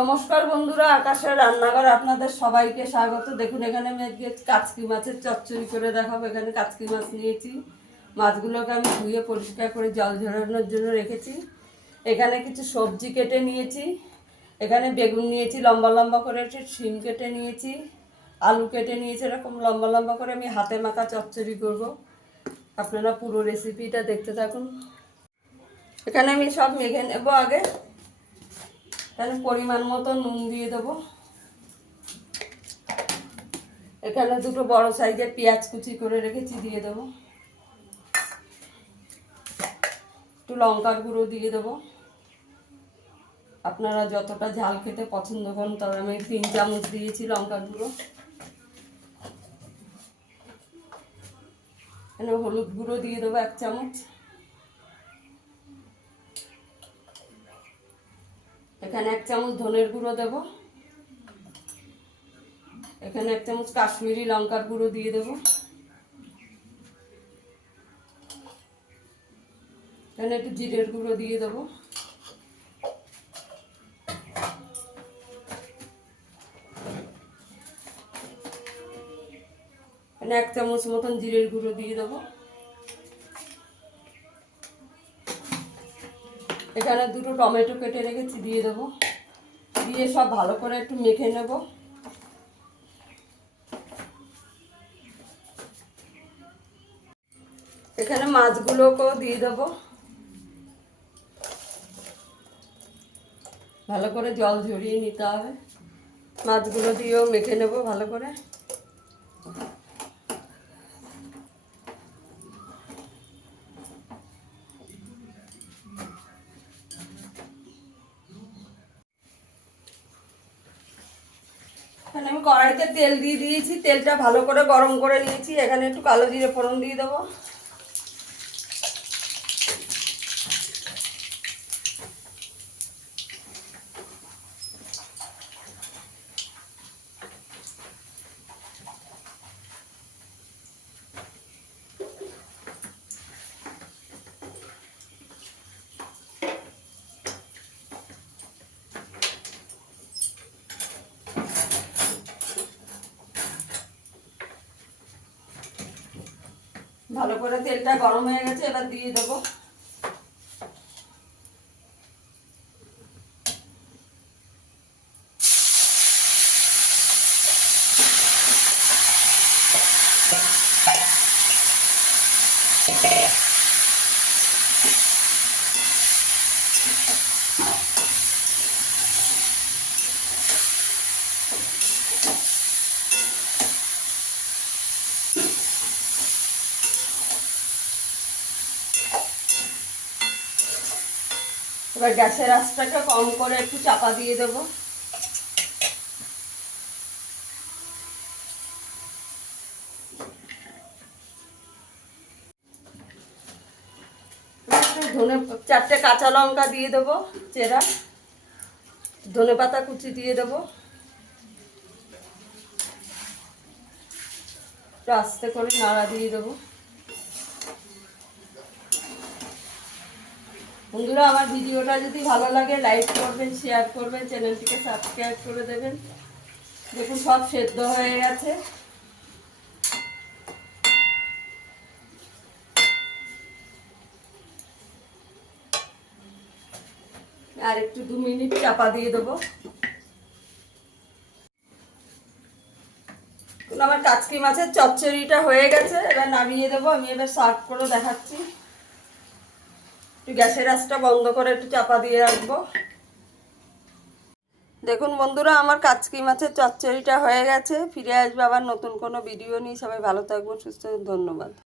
নমস্কার বন্ধুরা, আকাশের রান্নাঘর আপনাদের সবাইকে স্বাগত। দেখুন এখানে আমি আজকে কাচকি মাছের চচ্চড়ি করে দেখাবো। এখানে কাচকি মাছ নিয়েছি, মাছগুলোকে আমি ধুয়ে পরিষ্কার করে জল ঝরানোর জন্য রেখেছি। এখানে কিছু সবজি কেটে নিয়েছি, এখানে বেগুন নিয়েছি লম্বা লম্বা করে, শিম কেটে নিয়েছি, আলু কেটে নিয়েছি, এরকম লম্বা লম্বা করে আমি হাতে মাখা চচ্চড়ি করব। আপনারা পুরো রেসিপিটা দেখতে থাকুন। এখানে আমি সব মেখে নেব। আগে এখানে পরিমাণ মতো নুন দিয়ে দেবো। এখানে দুটো বড় সাইজের পেঁয়াজ কুচি করে রেখেছি, দিয়ে দেবো। একটু লঙ্কার গুঁড়ো দিয়ে দেবো। আপনারা যতটা ঝাল খেতে পছন্দ করেন তবে আমি 3 চামচ দিয়েছি লঙ্কার গুঁড়ো। এখানে হলুদ গুঁড়ো দিয়ে দেবো 1 চামচ। এখানে 1 চামচ ধনের গুঁড়ো দেবো। এখানে 1 চামচ কাশ্মীরি লঙ্কার গুঁড়ো দিয়ে দেবো। এখানে একটু জিরের গুঁড়ো দিয়ে দেবো। এখানে 1 চামচ মতন জিরের গুঁড়ো দিয়ে দেবো। এখানে দুটো টমেটো কেটে রেখেছি, দিয়ে দেবো। দিয়ে সব ভালো করে একটু মেখে নেব। এখানে মাছগুলোকেও দিয়ে দেবো। ভালো করে জল ঝরিয়ে নিতে হবে। মাছগুলো দিয়েও মেখে নেব ভালো করে। এখানে আমি কড়াইতে তেল দিয়ে দিয়েছি, তেলটা ভালো করে গরম করে নিয়েছি। এখানে একটু কালো জিরে ফোড়ন দিয়ে দেবো। ভালো করে তেলটা গরম হয়ে গেছে, এবার দিয়ে দেবো। এবার গ্যাসের আঁচটাকে কম করে একটু চাপা দিয়ে দেবো। ধনে 4টে কাঁচা লঙ্কা দিয়ে দেবো চেরা, ধনে পাতা কুচি দিয়ে দেবো। আস্তে করে নাড়া দিয়ে দেবো। বন্ধুরা, আমার ভিডিওটা যদি ভালো লাগে লাইক করবেন, শেয়ার করবেন, চ্যানেলটিকে সাবস্ক্রাইব করে দেবেন। দেখুন সব সেদ্ধ হয়ে গেছে। আর একটু 2 মিনিট চাপা দিয়ে দেবো। আমার কাচকি মাছের চচ্চড়িটা হয়ে গেছে, এবার নামিয়ে দেবো। আমি এবার সার্ভ করে দেখাচ্ছি। একটু গ্যাসের আঁচটা বন্ধ করে একটু চাপা দিয়ে রাখবো। দেখুন বন্ধুরা, আমার কাচকি মাছের চচ্চড়িটা হয়ে গেছে। ফিরে আসবো আবার নতুন কোনো ভিডিও নিয়ে। সবাই ভালো থাকবেন, সুস্থ থাকবেন। ধন্যবাদ।